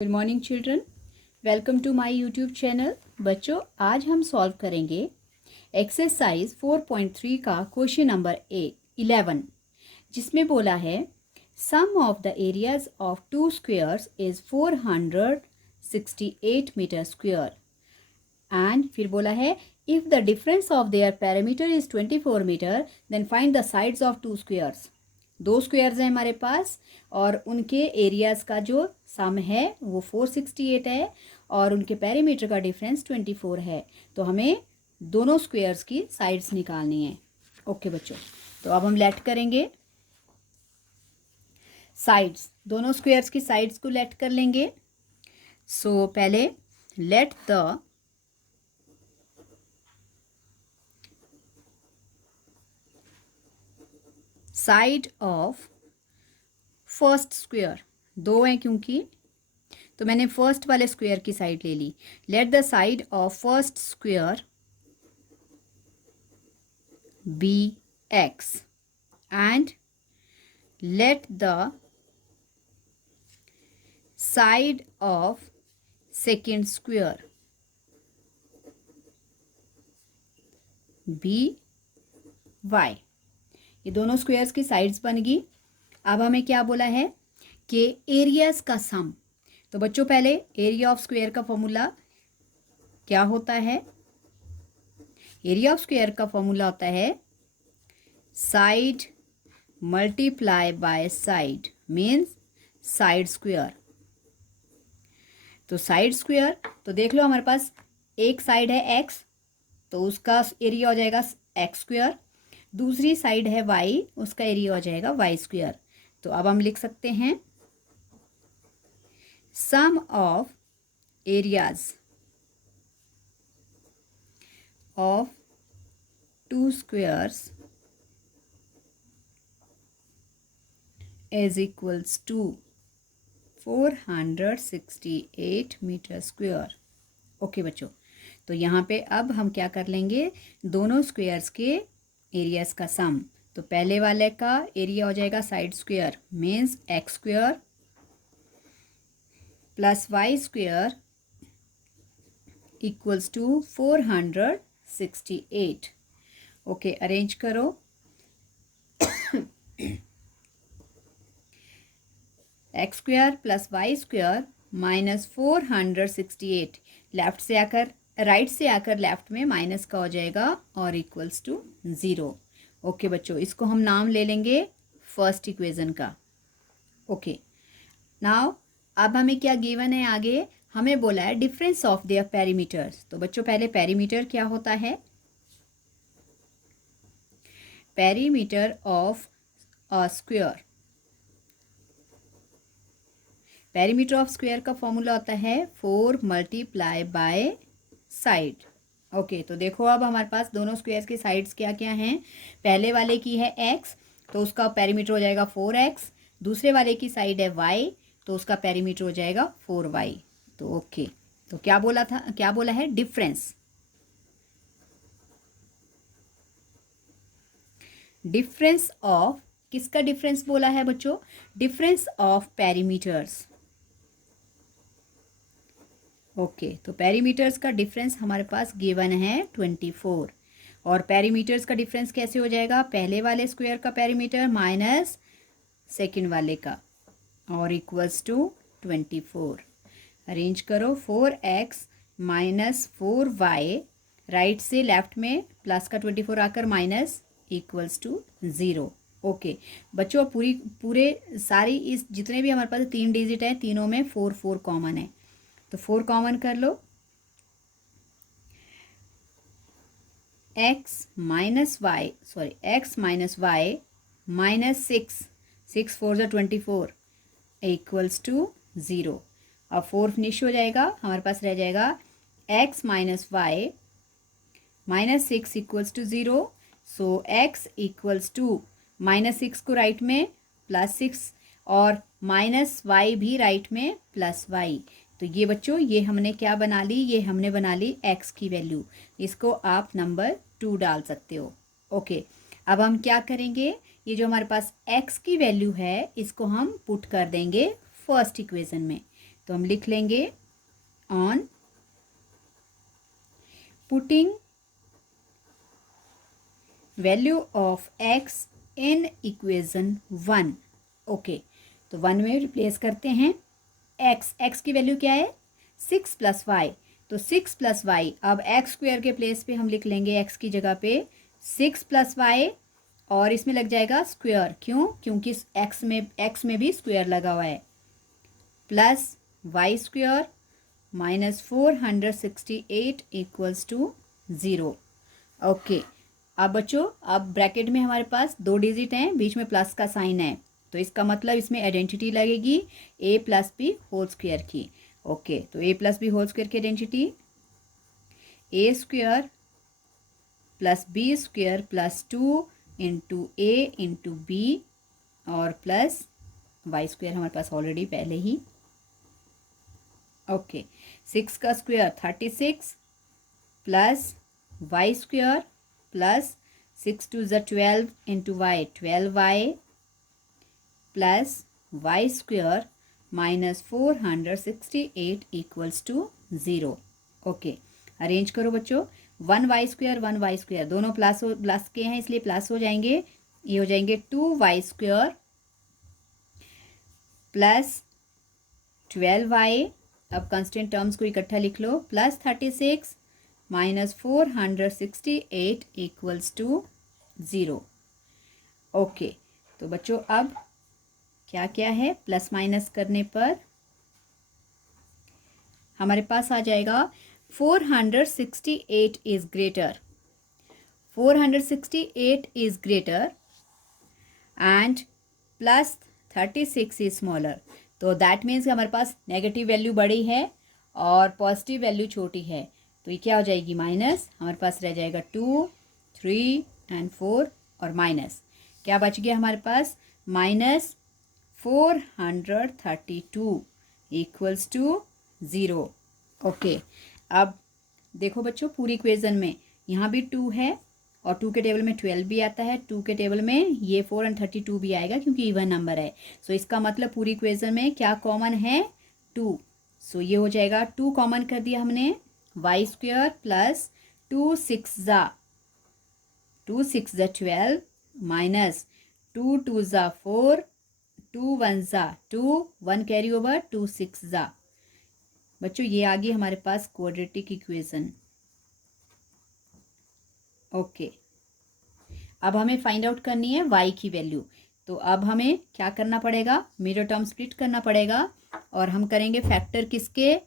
Good morning children, welcome to my YouTube channel. बच्चों, आज हम सॉल्व करेंगे एक्सरसाइज 4.3 का क्वेश्चन नंबर 11, जिसमें बोला है sum of the areas of two squares is 468 metre square and फिर बोला है if the difference of their perimeter is 24 metre then find the sides of two squares. दो स्क्वेयर्स हैं हमारे पास और उनके एरियाज का जो सम है वो 468 है और उनके पेरीमीटर का डिफरेंस 24 है। तो हमें दोनों स्क्वेयर्स की साइड्स निकालनी है। ओके बच्चों, तो अब हम लेट करेंगे साइड्स, दोनों स्क्वेयर्स की साइड्स को लेट कर लेंगे। सो पहले late the side of first square, दो हैं क्योंकि, तो मैंने फर्स्ट वाले स्क्वेयर की साइड ले ली। Let the side of first square be X and let the side of second square be Y. ये दोनों स्क्वेयर्स की साइड्स बन गई। अब हमें क्या बोला है कि एरियाज का सम। तो बच्चों पहले एरिया ऑफ स्क्वेयर का फॉर्मूला क्या होता है? एरिया ऑफ स्क्वेयर का फॉर्मूला होता है side multiply by side means side square. तो साइड स्क्वेयर, तो देख लो हमारे पास एक साइड है एक्स, तो उसका एरिया हो जाएगा एक्स स्क्वेयर। दूसरी साइड है वाई, उसका एरिया हो जाएगा वाई स्क्वेयर। तो अब हम लिख सकते हैं sum of areas of two squares is equals to 468 metre square. Okay बच्चों, तो यहाँ पे अब हम क्या कर लेंगे, दोनों स्क्वेयर्स के एरियाज का सम। तो पहले वाले का एरिया हो जाएगा side square means X square plus Y square equals to 468। Okay, arrange करो। X square plus Y square minus 468, left से आकर राइट से आकर लेफ्ट में माइनस का हो जाएगा और इक्वल्स टू 0। ओके बच्चों, इसको हम नाम ले लेंगे फर्स्ट इक्वेशन का। ओके, नाउ अब हमें क्या गिवन है, आगे हमें बोला है डिफरेंस ऑफ देयर पेरीमीटर्स। तो बच्चों पहले पेरीमीटर क्या होता है? Perimeter of a square, perimeter of square का फॉर्मूला होता है 4 मल्टीप्लाई बाय साइड। ओके, तो देखो अब हमारे पास दोनों स्क्वायर्स की साइड्स क्या क्या हैं। पहले वाले की है x, तो उसका पेरीमीटर हो जाएगा 4x। दूसरे वाले की साइड है y, तो उसका पेरीमीटर हो जाएगा 4y। तो ओके, तो क्या बोला था, क्या बोला है? डिफरेंस, डिफरेंस ऑफ, किसका डिफरेंस बोला है बच्चों? Difference of perimeters. ओके, तो पेरीमीटर्स का डिफरेंस हमारे पास गिवन है 24 और पेरीमीटर्स का डिफरेंस कैसे हो जाएगा? पहले वाले स्क्वायर का पेरीमीटर माइनस सेकंड वाले का और इक्वल्स टू 24। अरेंज करो 4x माइनस 4y, राइट से लेफ्ट में प्लस का 24 आकर माइनस इक्वल्स टू 0। ओके बच्चों, पूरे सारी इस जितने भी हमारे पास 3 डिजिट हैं, तीनों में 4 4 कॉमन है, तो 4 कॉमन कर लो। x minus Y, sorry x minus Y minus 6 4 जो 24 इक्वल्स टू 0। अब 4 फिनिश हो जाएगा, हमारे पास रह जाएगा x minus Y minus 6 equals to 0। So x equals to minus 6 को राइट में प्लस 6 और माइनस वाई भी राइट में प्लस वाई। तो ये बच्चों, ये हमने क्या बना ली, ये हमने बना ली x की वैल्यू। इसको आप नंबर 2 डाल सकते हो। ओके, अब हम क्या करेंगे, ये जो हमारे पास x की वैल्यू है इसको हम पुट कर देंगे फर्स्ट इक्वेशन में। तो हम लिख लेंगे on putting value of x in equation 1। Okay, तो 1 में रिप्लेस करते हैं। एक्स की वैल्यू क्या है 6 + y, तो 6 + y, अब एक्स स्क्वायर के प्लेस पे हम लिख लेंगे एक्स की जगह पे 6 + y, और इसमें लग जाएगा स्क्वायर, क्यों, क्योंकि एक्स में भी स्क्वायर लगा हुआ है, plus Y square minus 468 equals to 0। Okay, अब बच्चों, अब ब्रैकेट में हमारे पास 2 डिजिट हैं, बीच में प्लस का साइन है, तो इसका मतलब इसमें आइडेंटिटी लगेगी a + b होल स्क्वायर की। ओके, तो a + b होल स्क्वायर की identity a² + b² + 2 × a × b और प्लस y² हमारे पास ऑलरेडी पहले ही। ओके, 6 का square 36 plus y² plus 6 × 12 × y 12y प्लस y² minus 468 equals to 0। Okay, arrange करो बच्चों, 1y² दोनों प्लस के हैं इसलिए प्लस हो जाएंगे, ये हो जाएंगे 2y² प्लस 12y, अब कांस्टेंट टर्म्स को इकट्ठा लिख लो, plus 36 minus 468 equals to 0। Okay, तो बच्चों अब क्या क्या है, प्लस माइनस करने पर हमारे पास आ जाएगा 468 is greater, 468 is greater and plus 36 is smaller, तो दैट मीन्स हमारे पास नेगेटिव वैल्यू बड़ी है और पॉजिटिव वैल्यू छोटी है, तो ये क्या हो जाएगी माइनस, हमारे पास रह जाएगा 2, 3 एंड 4 और माइनस क्या बच गया हमारे पास, माइनस 432 इक्वल्स टू 0। ओके, अब देखो बच्चों, पूरी इक्वेशन में यहाँ भी 2 है और 2 के टेबल में 12 भी आता है, 2 के टेबल में ये 4 और 32 भी आएगा क्योंकि इवन नंबर है। सो इसका मतलब पूरी इक्वेशन में क्या कॉमन है, 2। सो ये हो जाएगा 2 कॉमन कर दिया हमने, y² plus 2 6 × 12 minus 2 2 × 4 2 1 × 2 1 carry over 2 6 × बच्चों ये आ गई हमारे पास क्वाड्रेटिक इक्वेशन। ओके, अब हमें फाइंड आउट करनी है y की वैल्यू, तो अब हमें क्या करना पड़ेगा, मिरर टर्म स्प्लिट करना पड़ेगा और हम करेंगे फैक्टर किसके,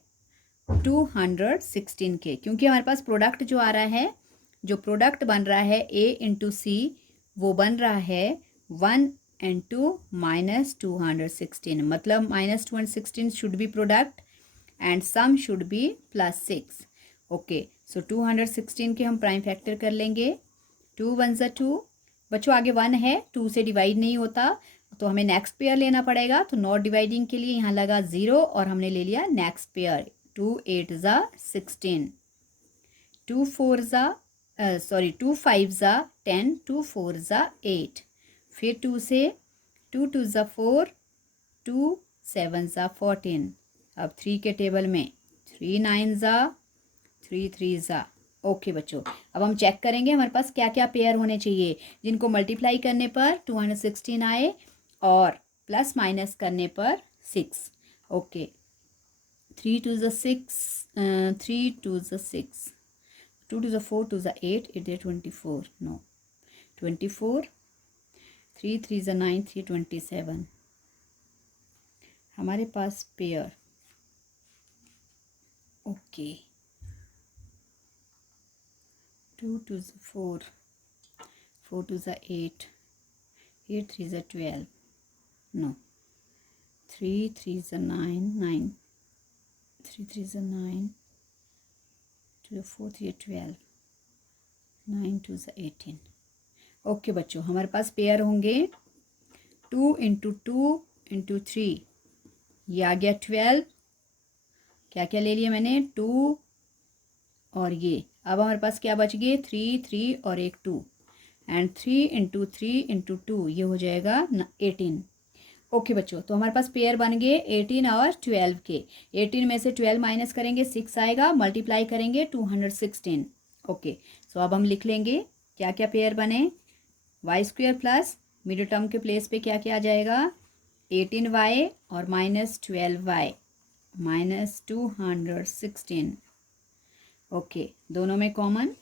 216 के, क्योंकि हमारे पास प्रोडक्ट जो आ रहा है, जो प्रोडक्ट बन रहा है a × c, वो बन रहा है 1 × -216, मतलब -216 should be product and sum should be +6। Okay, so 216 के हम प्राइम फैक्टर कर लेंगे, 2 1 × 2, बच्चों आगे 1 है, 2 से डिवाइड नहीं होता तो हमें नेक्स्ट पेयर लेना पड़ेगा, तो नॉट डिवाइडिंग के लिए यहाँ लगा 0 और हमने ले लिया नेक्स्ट पेयर, 2 8 × 16, 2 4 × 2 5 × 10, 2 4 × 8, फिर 2 से 2 2 × 4, 2 7 × 14, अब 3 के टेबल में 3 9 × 3 3 × ओके बच्चों, अब हम चेक करेंगे हमारे पास क्या क्या पेयर होने चाहिए जिनको मल्टीप्लाई करने पर 216 आए और प्लस माइनस करने पर 6। ओके, 3 2 × 6, 3 2 × 6, 2 2 × 4, 2 × 8, 8 × 24, नो 24, 3 3 × 9, 3 27, हमारे पास पेयर। Okay, 2 2 × 4, 4 2 × 8, 8 3 × 12, no 3 3 × 9, 9, 3 3 × 9, 2 4 3 12, 9 2 × 18। ओके बच्चों, हमारे पास पेयर होंगे 2 × 2 × 3, ये आ गया 12, क्या क्या ले लिया मैंने, 2 और ये, अब हमारे पास क्या बच गए, 3 3 और एक 2 एंड 3 × 3 × 2, ये हो जाएगा 18। ओके बच्चों, तो हमारे पास पेयर बन गए 18 और 12 के। 18 में से 12 माइनस करेंगे 6 आएगा, मल्टीप्लाई करेंगे 216। ओके, सो अब हम लिख लेंगे क्या क्या पेयर बने। Y square plus middle term के प्लेस पे क्या क्या आ जाएगा, 18y और माइनस 12y माइनस 216। ओके, दोनों में कॉमन,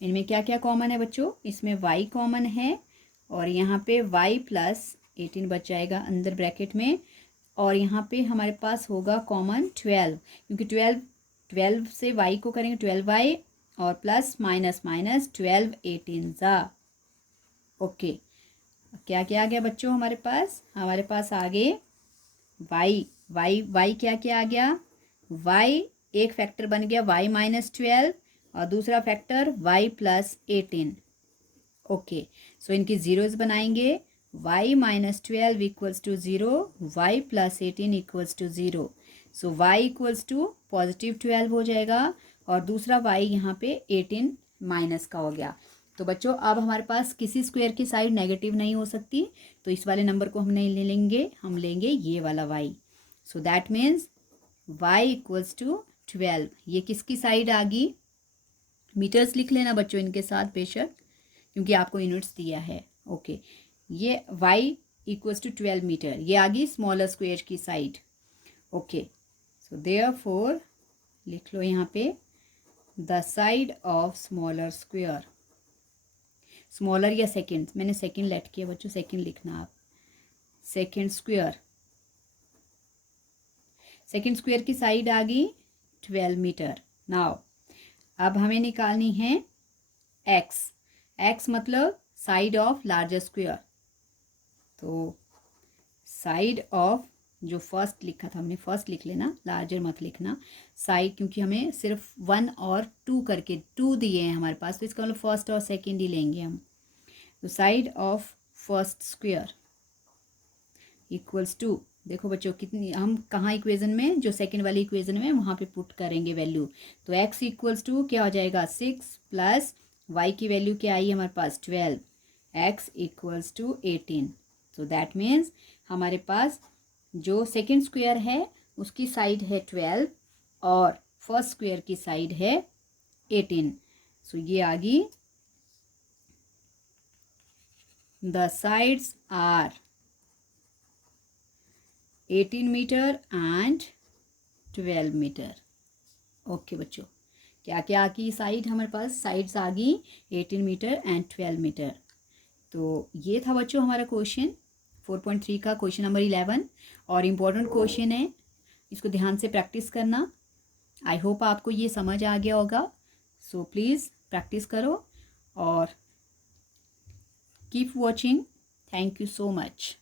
इनमें क्या क्या कॉमन है बच्चों, इसमें y कॉमन है और यहाँ पे y प्लस 18 बच जाएगा अंदर ब्रैकेट में, और यहाँ पे हमारे पास होगा कॉमन 12, क्योंकि 12 से y को करेंगे 12y और प्लस माइनस माइनस 12 18 ज़ा। ओके, क्या क्या आ गया बच्चों हमारे पास आगे y क्या क्या आ गया, y एक फैक्टर बन गया y माइनस 12 और दूसरा factor y plus 18। Okay, so इनकी जीरोज बनाएंगे, y minus 12 equals to 0, y plus 18 equals to 0। So y equals to positive 12 हो जाएगा और दूसरा y यहाँ पे 18 माइनस का हो गया। तो बच्चों अब हमारे पास किसी स्क्वायर की साइड नेगेटिव नहीं हो सकती, तो इस वाले नंबर को हम नहीं ले लेंगे, हम लेंगे ये वाला y। So that means y equals to 12। ये किसकी साइड आ गई, मीटर्स लिख लेना बच्चों इनके साथ बेशक, क्योंकि आपको यूनिट्स दिया है। ओके, ये y इक्वल्स टू 12 मीटर, ये आ गई स्मॉलर स्क्वायर की साइड। ओके, सो देयरफॉर लिख लो यहाँ पे the side of smaller square, smaller या सेकेंड, मैंने सेकेंड लेट किया बच्चों, सेकेंड लिखना आप, सेकेंड स्क्वायर, सेकेंड स्क्वायर की साइड आ गई 12 मीटर। नाउ अब हमें निकालनी है x मतलब साइड ऑफ लार्जर स्क्वायर। तो साइड ऑफ जो फर्स्ट लिखा था हमने, फर्स्ट लिख लेना, लार्जर मत लिखना, साइड, क्योंकि हमें सिर्फ 1 और 2 करके 2 दिए हैं हमारे पास, तो इसका मतलब फर्स्ट और सेकेंड ही लेंगे हम। तो side of first square equals to, देखो बच्चों कितनी, हम कहाँ इक्वेशन में, जो सेकंड वाली इक्वेशन में वहाँ पे पुट करेंगे वैल्यू। तो x इक्वल्स टू क्या हो जाएगा 6 प्लस y की वैल्यू क्या आई हमारे पास 12, x equals to 18। So that means हमारे पास जो सेकंड स्क्वायर है उसकी साइड है 12 और फर्स्ट स्क्वायर की साइड है 18। सो ये आ गई the sides are 18 metre and 12 metre. Okay बच्चों, क्या क्या आ गई साइड हमारे पास, साइड्स आ गई 18 मीटर एंड 12 मीटर। तो ये था बच्चों हमारा क्वेश्चन 4.3 का क्वेश्चन नंबर 11, और इम्पोर्टेंट क्वेश्चन है, इसको ध्यान से प्रैक्टिस करना। आई होप आपको ये समझ आ गया होगा। सो प्लीज़ प्रैक्टिस करो और keep watching. Thank you so much.